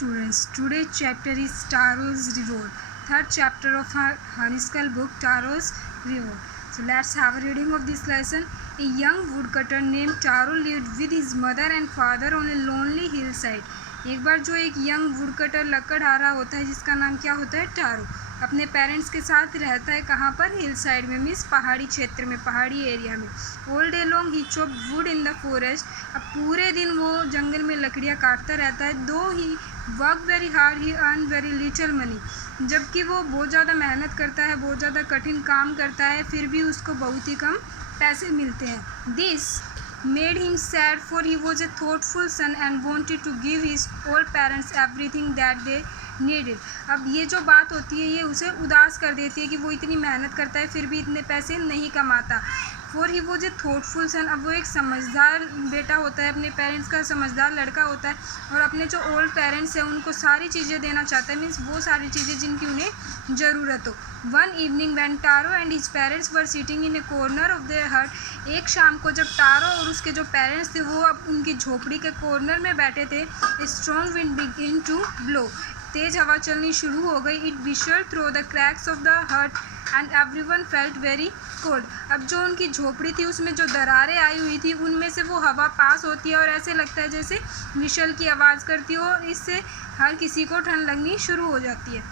students, today's chapter is Taro's Reward, third chapter of her Haniscal book Taro's Reward. So let's have a reading of this lesson. A young woodcutter named Taro lived with his mother and father on a lonely hillside. एक बार जो एक young woodcutter लकड़हारा होता है जिसका नाम क्या होता है टारो, अपने पेरेंट्स के साथ रहता है कहाँ पर, हिल साइड में, मीन्स पहाड़ी क्षेत्र में, पहाड़ी एरिया में. All day long he chop would in the forest. अब पूरे दिन वो जंगल में लकड़ियाँ काटता रहता है. दो ही वर्क वेरी हार्ड ही अर्न वेरी लिटिल मनी. जबकि वो बहुत ज़्यादा मेहनत करता है, बहुत ज़्यादा कठिन काम करता है, फिर भी उसको बहुत ही कम पैसे मिलते हैं. This made him sad, for he was a thoughtful son and wanted to give his old parents everything that they needed. अब ये जो बात होती है ये उसे उदास कर देती है कि वो इतनी मेहनत करता है फिर भी इतने पैसे नहीं कमाता. For he was a thoughtful son. अब वो एक समझदार बेटा होता है, अपने पेरेंट्स का समझदार लड़का होता है और अपने जो ओल्ड पेरेंट्स हैं उनको सारी चीज़ें देना चाहता है, मीन्स वो सारी चीज़ें जिनकी उन्हें ज़रूरत हो. One evening when Taro and his parents were sitting in a corner of their hut. एक शाम को जब टारो और उसके जो पेरेंट्स थे वो अब उनकी झोपड़ी के कॉर्नर में बैठे थे, strong wind begin to blow. तेज़ हवा चलनी शुरू हो गई. It whisper through the cracks of the hut and everyone felt very cold. अब जो उनकी झोपड़ी थी उसमें जो दरारें आई हुई थी उनमें से वो हवा पास होती है और ऐसे लगता है जैसे विशल की आवाज़ करती हो और इससे हर किसी को ठंड लगनी शुरू हो जाती है.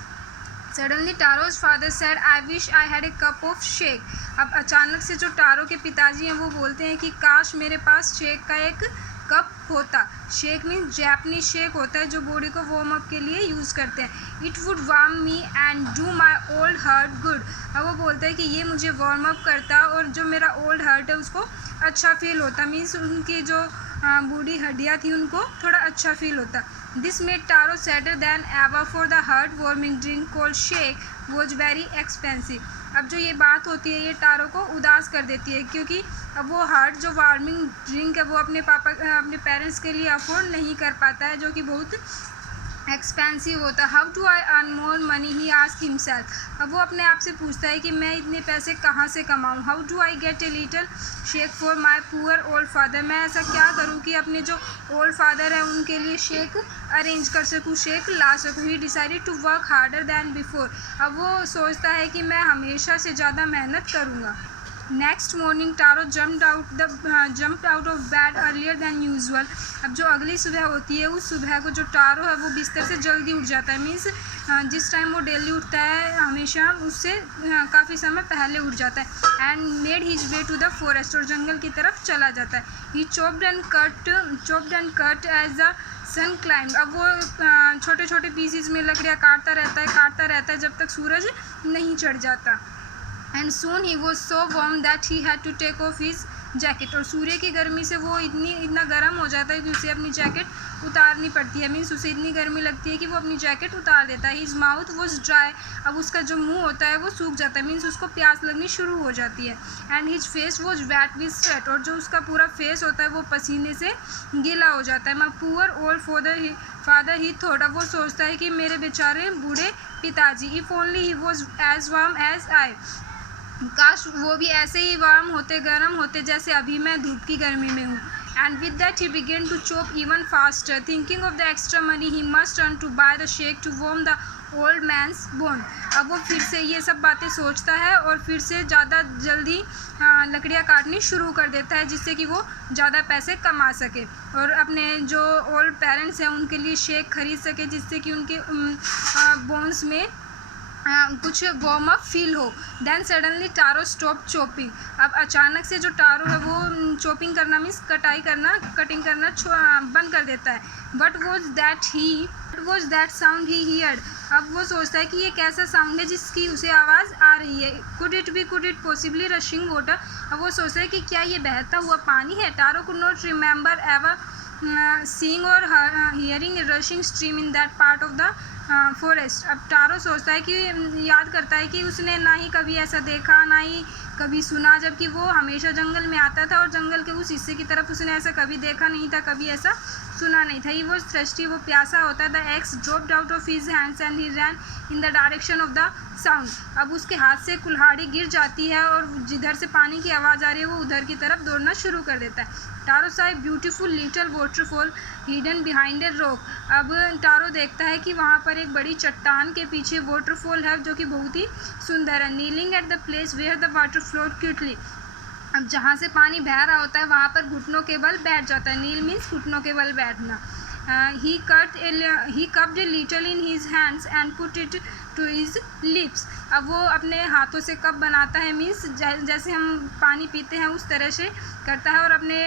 Suddenly Taro's father said, I wish I had a cup of shake. अब अचानक से जो टारो के पिताजी हैं वो बोलते हैं कि काश मेरे पास शेक का एक कप होता. शेक मीन्स जैपनीज शेक होता है जो बॉडी को वार्म अप के लिए यूज़ करते हैं. It would warm me and do my old heart good. अब वो बोलता है कि ये मुझे वार्म अप करता और जो मेरा ओल्ड हार्ट है उसको अच्छा फील होता, मीन्स उनकी जो बूढ़ी हड्डियाँ थी उनको थोड़ा अच्छा फील होता. This made Taro sadder than ever, for the heart warming drink called shake was very expensive. अब जो ये बात होती है ये टारो को उदास कर देती है क्योंकि अब वो हार्ट जो वार्मिंग ड्रिंक है वो अपने पेरेंट्स के लिए अफोर्ड नहीं कर पाता है जो कि बहुत एक्सपेंसिव होता. How do I earn more money he ask himself. अब वो अपने आप से पूछता है कि मैं इतने पैसे कहाँ से कमाऊँ. How do I get a little shake for my poor old father. मैं ऐसा क्या करूँ कि अपने जो ओल्ड फादर है उनके लिए शेक अरेंज कर सकूँ, शेक ला सकूँ. He decided to work harder than before. अब वो सोचता है कि मैं हमेशा से ज़्यादा मेहनत करूँगा. Next morning Taro jumped out of bed earlier than usual. अब जो अगली सुबह होती है उस सुबह को जो टारो है वो बिस्तर से जल्दी उठ जाता है, मीन्स जिस टाइम वो डेली उठता है हमेशा उससे काफ़ी समय पहले उठ जाता है. And made his way to the forest. और जंगल की तरफ चला जाता है. He chopped and cut as the sun climb. अब वो छोटे छोटे पीसीज में लकड़ियाँ काटता रहता है जब तक सूरज नहीं चढ़ जाता. And soon he was so warm that he had to take off his jacket. और सूर्य की गर्मी से वो इतना गर्म हो जाता है कि उसे अपनी जैकेट उतारनी पड़ती है, मीन्स उसे इतनी गर्मी लगती है कि वो अपनी जैकेट उतार देता है. His mouth was dry. अब उसका जो मुंह होता है वो सूख जाता है, मीन्स उसको प्यास लगनी शुरू हो जाती है. And his face was wet with sweat. और जो उसका पूरा फेस होता है वो पसीने से गीला हो जाता है. My poor old father he thought. अब वो सोचता है कि मेरे बेचारे बूढ़े पिताजी. If only he was as warm as I. काश वो भी ऐसे ही वार्म होते, गर्म होते जैसे अभी मैं धूप की गर्मी में हूँ. And with that he began to chop even faster. Thinking of the extra money he must earn to buy the shake to warm the old man's bone. अब वो फिर से ये सब बातें सोचता है और फिर से ज़्यादा जल्दी लकड़ियाँ काटनी शुरू कर देता है जिससे कि वो ज़्यादा पैसे कमा सके और अपने जो ओल्ड पेरेंट्स हैं उनके लिए शेक खरीद सके जिससे कि उनके बोन्स में कुछ वार्म अप फील हो. Then suddenly Taro stop chopping. अब अचानक से जो टारो है वो चॉपिंग करना मीन्स कटिंग करना बंद कर देता है. But was that sound he heard. अब वो सोचता है कि ये कैसा साउंड है जिसकी उसे आवाज़ आ रही है. Could it possibly rushing water. अब वो सोचता है कि क्या ये बहता हुआ पानी है. Taro could not remember ever seeing or hearing a rushing stream in that part of the forest. अब टारो सोचता है कि याद करता है कि उसने ना ही कभी ऐसा देखा ना ही कभी सुना, जबकि वो हमेशा जंगल में आता था और जंगल के उस हिस्से की तरफ उसने ऐसा कभी देखा नहीं था, कभी ऐसा सुना नहीं था. He was thirsty. वो प्यासा होता है. The axe dropped out of his hands and he ran in the direction of the sound. अब उसके हाथ से कुल्हाड़ी गिर जाती है और जिधर से पानी की आवाज़ आ रही है वो उधर की तरफ दौड़ना शुरू कर देता है. Taro saw a beautiful little waterfall hidden behind a rock. अब टारो देखता है कि वहाँ पर एक बड़ी चट्टान के पीछे वाटरफॉल है जो कि बहुत ही सुंदर है. Kneeling at the place where the water flowed quickly. अब जहाँ से पानी बह रहा होता है वहाँ पर घुटनों के बल बैठ जाता है. नील मीन्स घुटनों के बल बैठना. He cupped a little in his hands and put it to his lips. अब वो अपने हाथों से कप बनाता है, मीन्स जैसे हम पानी पीते हैं उस तरह से करता है और अपने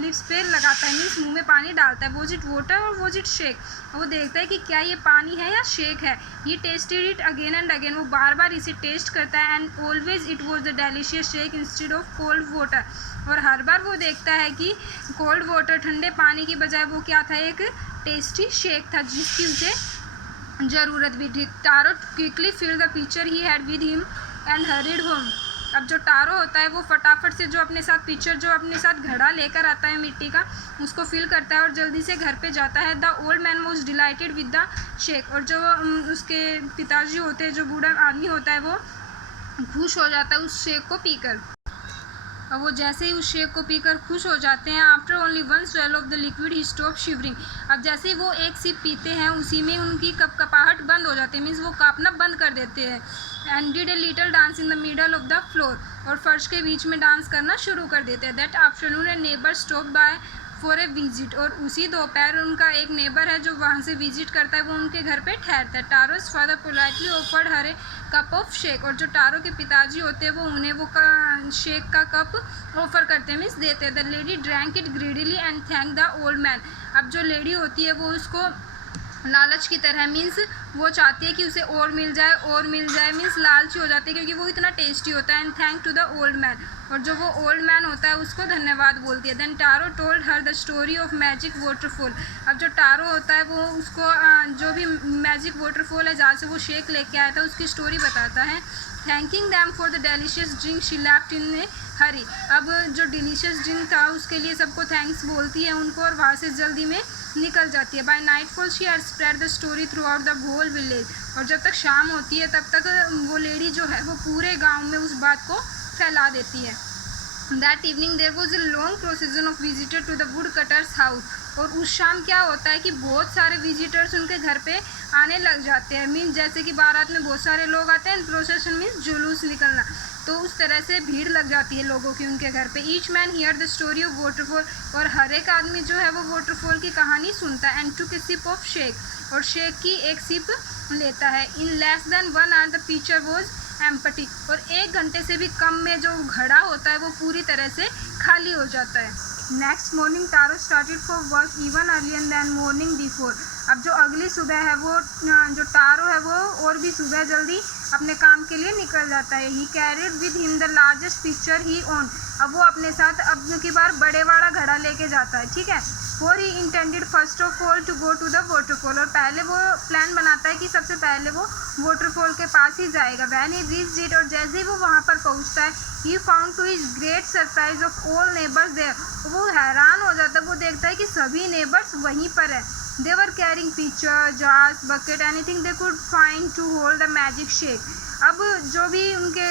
लिप्स पे लगाता है, मीन्स मुंह में पानी डालता है. वॉज इट वाटर और वॉज इट शेक. वो देखता है कि क्या ये पानी है या शेक है. He tested it again and again. वो बार बार इसे टेस्ट करता है. And always it was the delicious shake instead of cold water. और हर बार वो देखता है कि कोल्ड वाटर ठंडे पानी की बजाय वो क्या था, एक टेस्टी शेक था जिसकी उसे ज़रूरत भी थी. Taro quickly fill the pitcher he had with him and hurried home. अब जो टारो होता है वो फटाफट से जो अपने साथ घड़ा लेकर आता है मिट्टी का, उसको फिल करता है और जल्दी से घर पे जाता है. The old man was dilated with the shake. और जो उसके पिताजी होते हैं, जो बूढ़ा आदमी होता है, वो खुश हो जाता है उस शेक को पीकर. और वो जैसे ही उस शेक को पीकर खुश हो जाते हैं. After only one swell of the liquid he stop shivering. अब जैसे ही वो एक सिप पीते हैं उसी में उनकी कपकपाहट बंद हो जाती है, मीन्स वो कांपना बंद कर देते हैं. And did a little dance in the middle of the floor. और फर्श के बीच में डांस करना शुरू कर देते हैं. That afternoon A neighbour stop by for a visit. और उसी दोपहर उनका एक नेबर है जो वहाँ से विजिट करता है, वो उनके घर पे ठहरता है. Taro's father politely offered her a cup of shake. और जो टारो के पिताजी होते हैं वो उन्हें वो शेक का कप ऑफर करते हैं, मीन्स देते हैं. The lady drank it greedily and thank the old man. अब जो लेडी होती है वो उसको लालच की तरह, मीन्स वो चाहती है कि उसे और मिल जाए, मीन्स लालची हो जाती है क्योंकि वो इतना टेस्टी होता है. And thank to the old man. और जो वो ओल्ड मैन होता है उसको धन्यवाद बोलती है. Then Taro told her the story of magic waterfall. अब जो टारो होता है वो उसको जो भी मैजिक वाटरफॉल है जहाँ से वो शेक लेके आया था उसकी स्टोरी बताता है. Thanking them for the delicious drink she left in a hurry. अब जो डिलीशियस ड्रिंक था उसके लिए सबको थैंक्स बोलती है उनको और वहाँ से जल्दी में निकल जाती है. By nightfall she had spread the story throughout the whole village. और जब तक शाम होती है तब तक वो लेडी जो है वो पूरे गांव में उस बात को फैला देती है. That evening there was a long procession of visitor to the woodcutter's house. और उस शाम क्या होता है कि बहुत सारे विजिटर्स उनके घर पे आने लग जाते हैं, मीन्स जैसे कि बारात में बहुत सारे लोग आते हैं. प्रोसेशन मीन्स जुलूस निकलना. तो उस तरह से भीड़ लग जाती है लोगों की उनके घर पे. Each man here the story of waterfall. और हर एक आदमी जो है वो वाटरफॉल की कहानी सुनता है. And took a sip of shake. और शेक की एक सिप लेता है. In less than 1 hour the pitcher was empty. और 1 घंटे से भी कम में जो घड़ा होता है वो पूरी तरह से खाली हो जाता है. Next morning Taro started for work even earlier than morning before. अब जो अगली सुबह है वो जो टारो है वो और भी सुबह जल्दी अपने काम के लिए निकल जाता है. ही carried with him the largest picture he own. अब वो अपने साथ अब की बार बड़े वाला घड़ा लेके जाता है, ठीक है. For he intended first of all to go to the waterfall. और पहले वो प्लान बनाता है कि सबसे पहले वो वाटरफॉल के पास ही जाएगा. When he reached it. और जैसे ही वो वहाँ पर पहुँचता है he found to his great surprise of all neighbours there. वो हैरान हो जाता है, वो देखता है कि सभी नेबर्स वहीं पर है. They were carrying pitcher, jars, bucket, anything they could find to hold the magic shake. अब जो भी उनके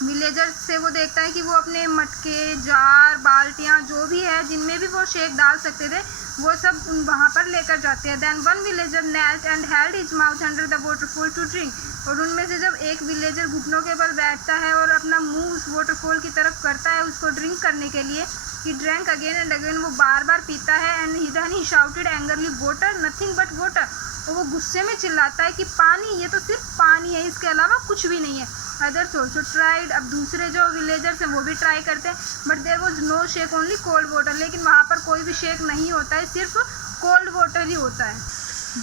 विलेजर्स से वो देखता है कि वो अपने मटके, जार, बाल्टियाँ जो भी है जिनमें भी वो शेक डाल सकते थे वो सब वहाँ पर लेकर जाते हैं. Then one villager knelt and held his mouth under the waterfall to drink. और उनमें से जब एक विलेजर घुटनों के बल बैठता है और अपना मुंह उस वाटरफॉल की तरफ करता है उसको ड्रिंक करने के लिए, he drank again and again. वो बार बार पीता है. and then he shouted angrily, water, nothing but water. और वो गुस्से में चिल्लाता है कि पानी, ये तो सिर्फ पानी है, इसके अलावा कुछ भी नहीं है. Others also tried. अब दूसरे जो विलेजर्स हैं वो भी ट्राई करते हैं. But there was no shake, only cold water. लेकिन वहाँ पर कोई भी शेक नहीं होता है, सिर्फ कोल्ड वाटर ही होता है.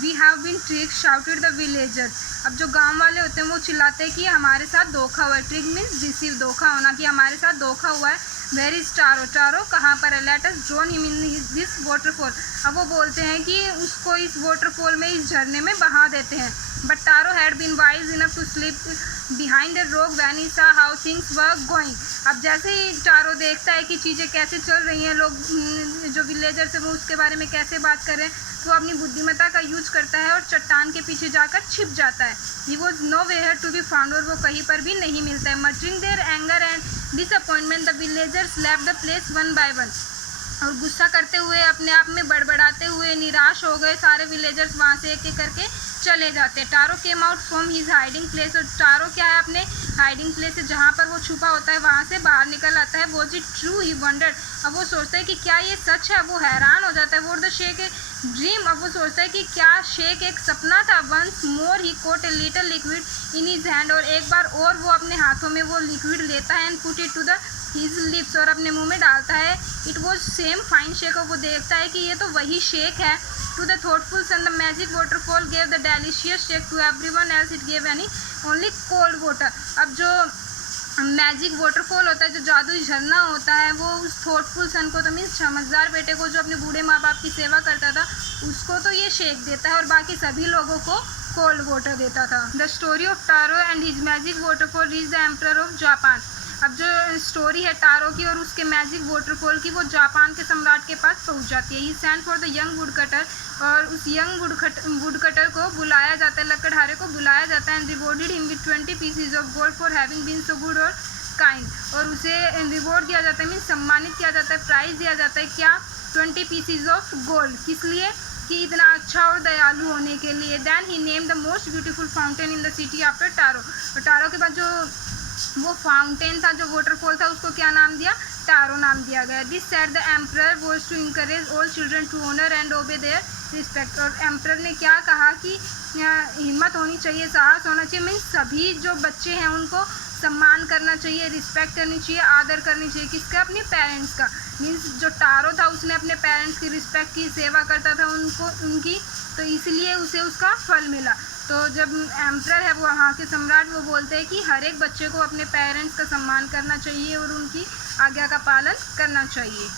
We have been trick, shouted the villager. अब जो गांव वाले होते हैं वो चिल्लाते हैं कि हमारे साथ धोखा हुआ है. ट्रिक मीन्स रिसीव, धोखा होना, कि हमारे साथ धोखा हुआ है. Where is tarot. टारो कहाँ पर है. Let us drone him in this waterfall. अब वो बोलते हैं कि उसको इस वाटरफॉल में, इस झरने में बहा देते हैं. But Taro had been wise enough to slip behind the rock when he saw how things were going. अब जैसे ही टारो देखता है कि चीज़ें कैसे चल रही हैं, लोग जो विलेजर्स हैं वो उसके बारे में कैसे बात कर रहे हैं, तो अपनी बुद्धिमत्ता का यूज करता है और चट्टान के पीछे जाकर छिप जाता है. He was nowhere to be found. और वो कहीं पर भी नहीं मिलता है. Muttering their anger and disappointment the villagers left the place one by one. और गुस्सा करते हुए अपने आप में बड़बड़ाते हुए निराश हो गए सारे विलेजर्स वहाँ से एक एक करके चले जाते। Taro came out from his hiding place, और टारो क्या है अपने हाइडिंग प्लेस से जहाँ पर वो छुपा होता है वहाँ से बाहर निकल आता है। Was it true, he wondered, अब वो सोचता है कि क्या ये सच है, वो हैरान हो जाता है। What the shake a dream, अब वो सोचता है कि क्या शेक एक सपना था। Once more he caught a little liquid in his hand, और एक बार और वो अपने हाथों में वो लिक्विड लेता है and put it to the his lips, और अपने मुंह में डालता है। It was same fine shake, और वो देखता है कि ये तो वही शेक है। To the thoughtful son the magic waterfall gave the delicious shake, to everyone else it gave any only cold water. अब जो मैजिक वाटरफॉल होता है, जो जादुई झरना होता है, वो उस थॉटफुल सन को, तो मीन्स समझदार बेटे को जो अपने बूढ़े माँ बाप की सेवा करता था, उसको तो ये शेक देता है और बाकी सभी लोगों को कोल्ड वाटर देता था। The story of Taro and his magic waterfall reach the emperor of Japan. अब जो स्टोरी है टारो की और उसके मैजिक वाटरफॉल की, वो जापान के सम्राट के पास पहुंच जाती है। He send for the young woodcutter, और उस यंग वुड कटर को बुलाया जाता है, लकड़हारे को बुलाया जाता है। And rewarded him with 20 pieces of gold for having been so good और काइंड, और उसे रिवॉर्ड दिया जाता है, मीन्स सम्मानित किया जाता है, प्राइज दिया जाता है। क्या? 20 पीसेज ऑफ गोल्ड। किस लिए? कि इतना अच्छा और दयालु होने के लिए। Then he name the most beautiful fountain in the city after Taro, और टारो के बाद जो वो फाउंटेन था, जो वाटरफॉल था, उसको क्या नाम दिया? टारो नाम दिया गया। This said the emperor was to encourage all children to honour and obey their respect, और एम्परर ने क्या कहा कि हिम्मत होनी चाहिए, साहस होना चाहिए, मीन्स सभी जो बच्चे हैं उनको सम्मान करना चाहिए, रिस्पेक्ट करनी चाहिए, आदर करनी चाहिए। किसका? अपने पेरेंट्स का। मीन्स जो टारो था उसने अपने पेरेंट्स की रिस्पेक्ट की, सेवा करता था उनकी, तो इसलिए उसे उसका फल मिला। तो जब एम्परर है वो वहाँ के सम्राट, वो बोलते हैं कि हर एक बच्चे को अपने पेरेंट्स का सम्मान करना चाहिए और उनकी आज्ञा का पालन करना चाहिए।